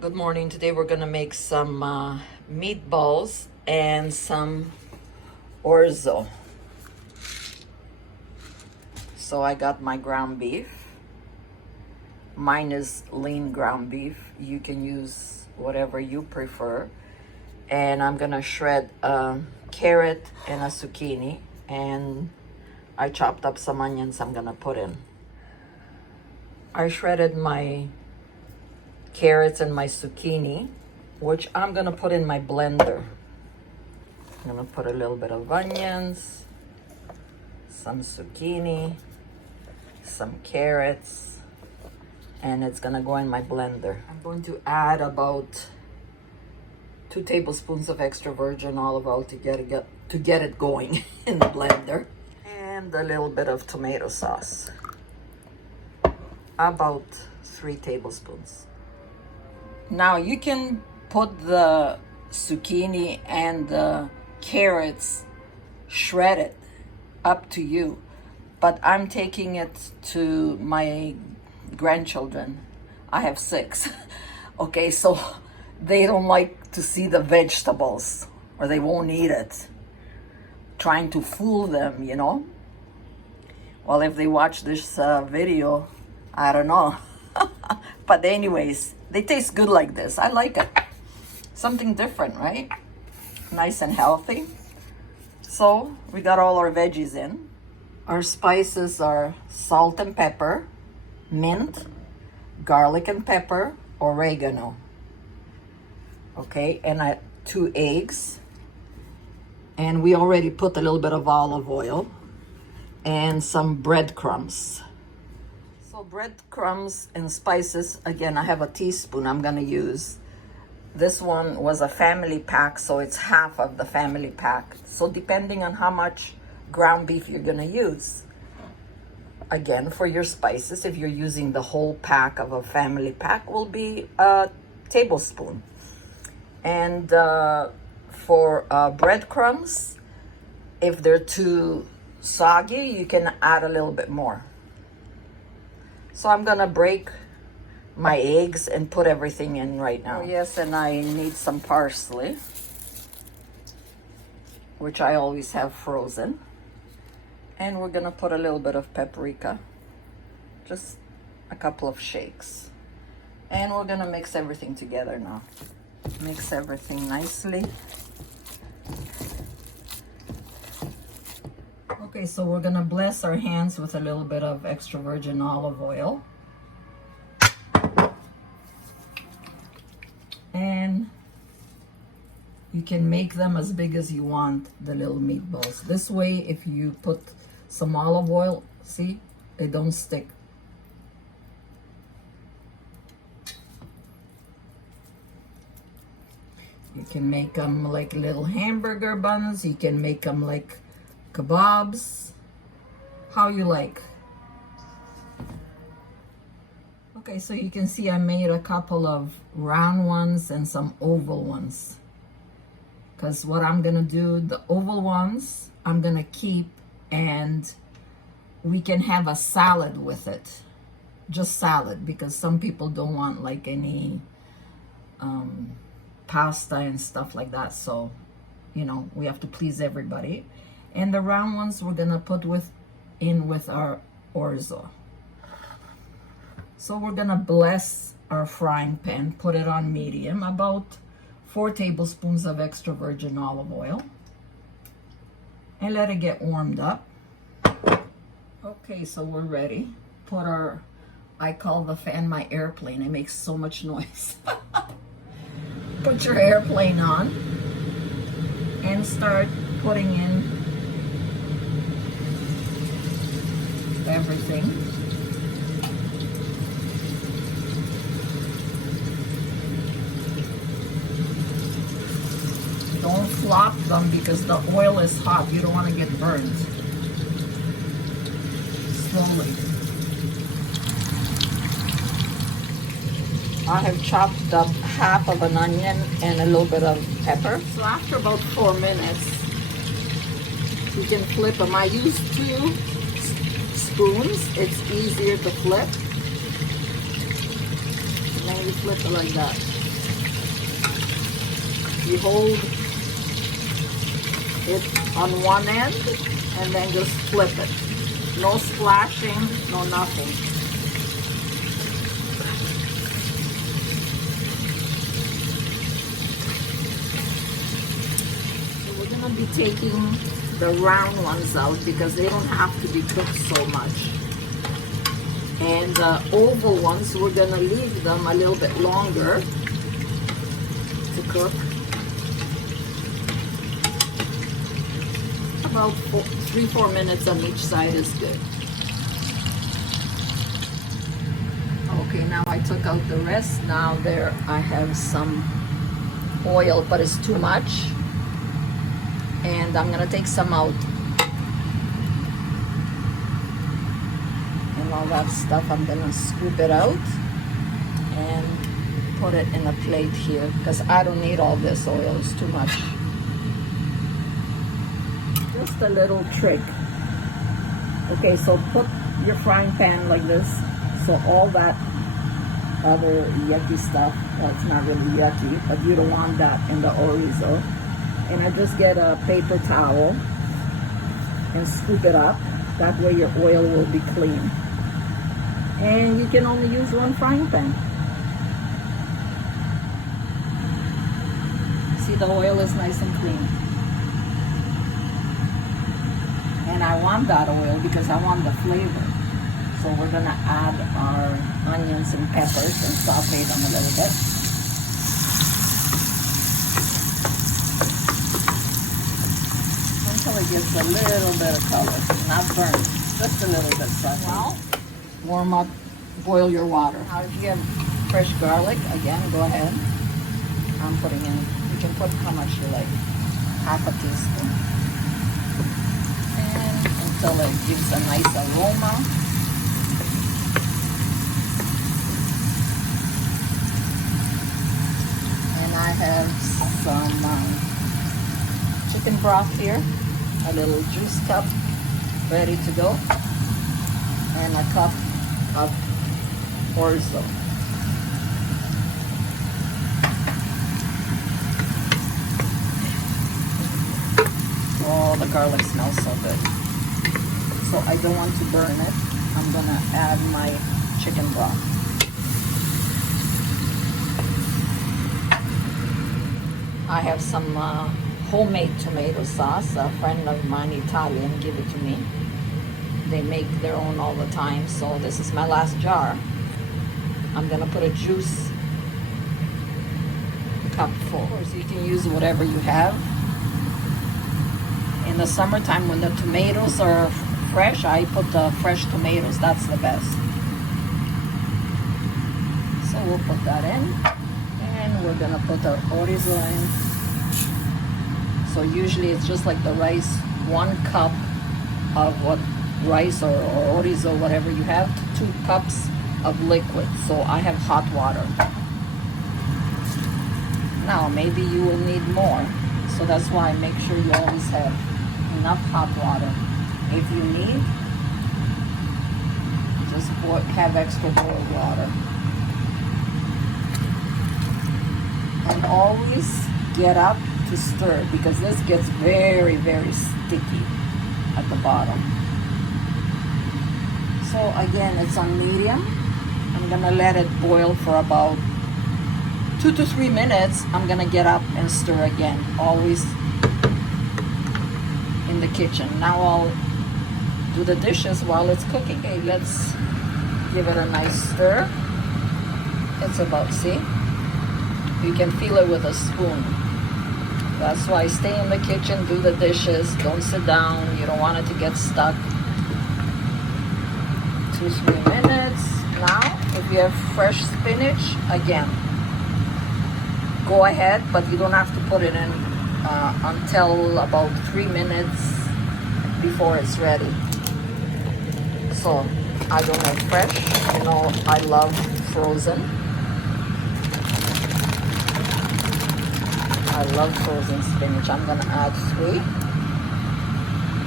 Good morning. Today we're gonna make some meatballs and some orzo. So I got my ground beef. Mine is lean ground beef. You can use whatever you prefer. And I'm gonna shred a carrot and a zucchini, and I chopped up some onions I'm gonna put in. I shredded my carrots and my zucchini, which I'm gonna put in my blender. I'm gonna put a little bit of onions, some zucchini, some carrots, and it's gonna go in my blender. I'm going to add about 2 tablespoons of extra virgin olive oil to get it going in the blender, and a little bit of tomato sauce, about 3 tablespoons. Now you can put the zucchini and the carrots shredded, up to you, but I'm taking it to my grandchildren. I have 6. Okay, so they don't like to see the vegetables, or they won't eat it. Trying to fool them, you know. Well, if they watch this video, I don't know. But anyways, they taste good like this. I like it. Something different, right? Nice and healthy. So we got all our veggies in. Our spices are salt and pepper, mint, garlic and pepper, oregano. Okay, and 2 eggs. And we already put a little bit of olive oil and some breadcrumbs. So breadcrumbs and spices, again, I have a teaspoon I'm gonna use. This one was a family pack, so it's half of the family pack. So depending on how much ground beef you're gonna use, again, for your spices, if you're using the whole pack of a family pack, will be a tablespoon. And for breadcrumbs, if they're too soggy, you can add a little bit more. So I'm gonna break my eggs and put everything in right now. Oh yes, and I need some parsley, which I always have frozen. And we're gonna put a little bit of paprika, just a couple of shakes. And we're gonna mix everything together now. Mix everything nicely. Okay, so we're gonna bless our hands with a little bit of extra virgin olive oil. And you can make them as big as you want, the little meatballs. This way, if you put some olive oil, see, they don't stick. You can make them like little hamburger buns. You can make them like kebabs, how you like. Okay, so you can see I made a couple of round ones and some oval ones. Because what I'm gonna do, the oval ones, I'm gonna keep, and we can have a salad with it. Just salad, because some people don't want like any pasta and stuff like that. So, you know, we have to please everybody. And the round ones we're gonna put in with our orzo. So we're gonna bless our frying pan, put it on medium, about 4 tablespoons of extra virgin olive oil, and let it get warmed up. Okay, so we're ready. Put I call the fan my airplane. It makes so much noise. Put your airplane on and start putting in everything. Don't flop them because the oil is hot. You don't want to get burned. Slowly. I have chopped up half of an onion and a little bit of pepper. So after about 4 minutes, you can flip them. I use 2 spoons. It's easier to flip. And then you flip it like that. You hold it on one end and then just flip it. No splashing, no nothing. So we're gonna be taking the round ones out because they don't have to be cooked so much. And the oval ones, we're gonna leave them a little bit longer to cook. About 3-4 minutes on each side is good. Okay, now I took out the rest. Now there I have some oil, but it's too much. And I'm gonna take some out. And all that stuff, I'm gonna scoop it out and put it in a plate here because I don't need all this oil, it's too much. Just a little trick. Okay, so put your frying pan like this, so all that other yucky stuff, well, it's not really yucky, but you don't want that in the Orzo. And I just get a paper towel and scoop it up. That way your oil will be clean. And you can only use one frying pan. See, the oil is nice and clean. And I want that oil because I want the flavor. So we're gonna add our onions and peppers and saute them a little bit. Until it gets a little bit of color, not burnt, just a little bit soft. Well, warm up, boil your water. Now if you have fresh garlic, again, go ahead. I'm putting in, you can put how much you like, half a teaspoon. And until it gives a nice aroma. And I have some chicken broth here, a little juice cup ready to go, and a cup of Orzo. Oh, the garlic smells so good. So I don't want to burn it. I'm gonna add my chicken broth. I have some homemade tomato sauce. A friend of mine, Italian, gave it to me. They make their own all the time, so this is my last jar. I'm gonna put a juice cup full. Of course, you can use whatever you have. In the summertime, when the tomatoes are fresh, I put the fresh tomatoes. That's the best. So we'll put that in, and we're gonna put our Orzo in. So usually it's just like the rice, 1 cup of what rice or Orzo, whatever you have, to 2 cups of liquid. So I have hot water. Now maybe you will need more, so that's why make sure you always have enough hot water. If you need, just have extra boiled water. And always get up to stir because this gets very, very sticky at the bottom. So again, it's on medium. I'm gonna let it boil for about 2 to 3 minutes. I'm gonna get up and stir again, always in the kitchen. Now I'll do the dishes while it's cooking. Okay, let's give it a nice stir. It's about, see? You can feel it with a spoon. That's why stay in the kitchen, do the dishes, don't sit down. You don't want it to get stuck. 2-3 minutes. Now, if you have fresh spinach, again, go ahead, but you don't have to put it in until about 3 minutes before it's ready. So, I don't have fresh. You know, I love frozen. I love frozen spinach. I'm gonna add 3.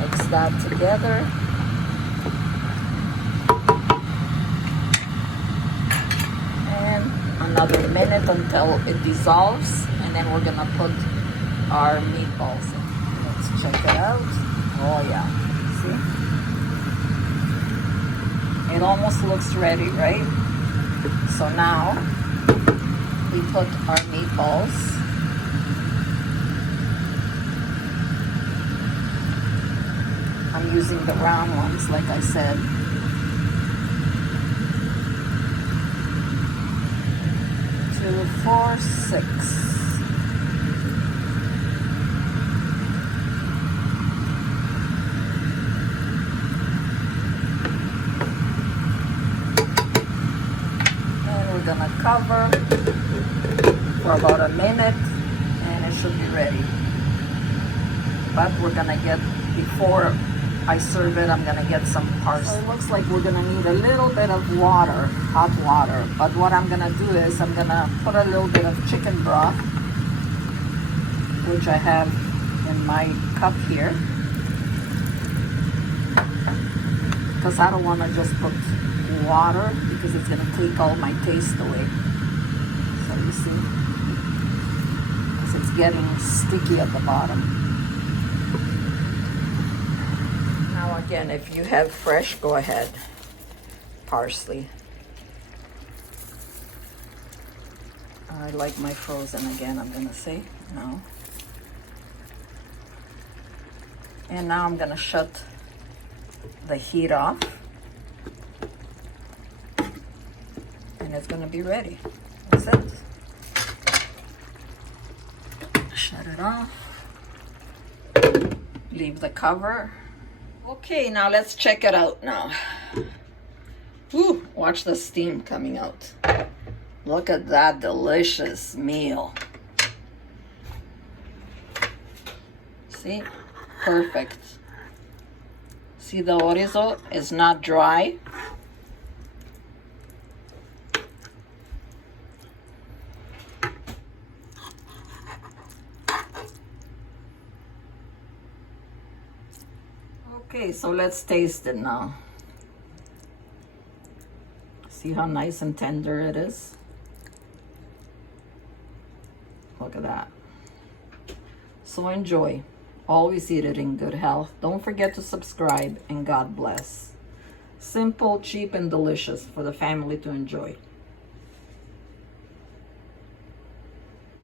Mix that together. And another minute until it dissolves, and and then we're gonna put our meatballs in. Let's check it out. Oh yeah, see? It almost looks ready, right? So now we put our meatballs. I'm using the round ones, like I said. 2, 4, 6. And we're gonna cover for about a minute, and it should be ready. But we're gonna get, before I serve it, I'm gonna get some parsley. So it looks like we're gonna need a little bit of water, hot water. But what I'm gonna do is I'm gonna put a little bit of chicken broth, which I have in my cup here, because I don't want to just put water because it's gonna take all my taste away. So you see, because it's getting sticky at the bottom. Now again, if you have fresh, go ahead. Parsley. I like my frozen again, I'm gonna say no. And now I'm gonna shut the heat off. And it's gonna be ready. That's it. Shut it off. Leave the cover. Okay, now let's check it out now. Woo, watch the steam coming out. Look at that delicious meal. See? Perfect. See, the Orzo is not dry. Okay, so let's taste it now. See how nice and tender it is? Look at that. So enjoy. Always eat it in good health. Don't forget to subscribe, and God bless. Simple, cheap, and delicious for the family to enjoy.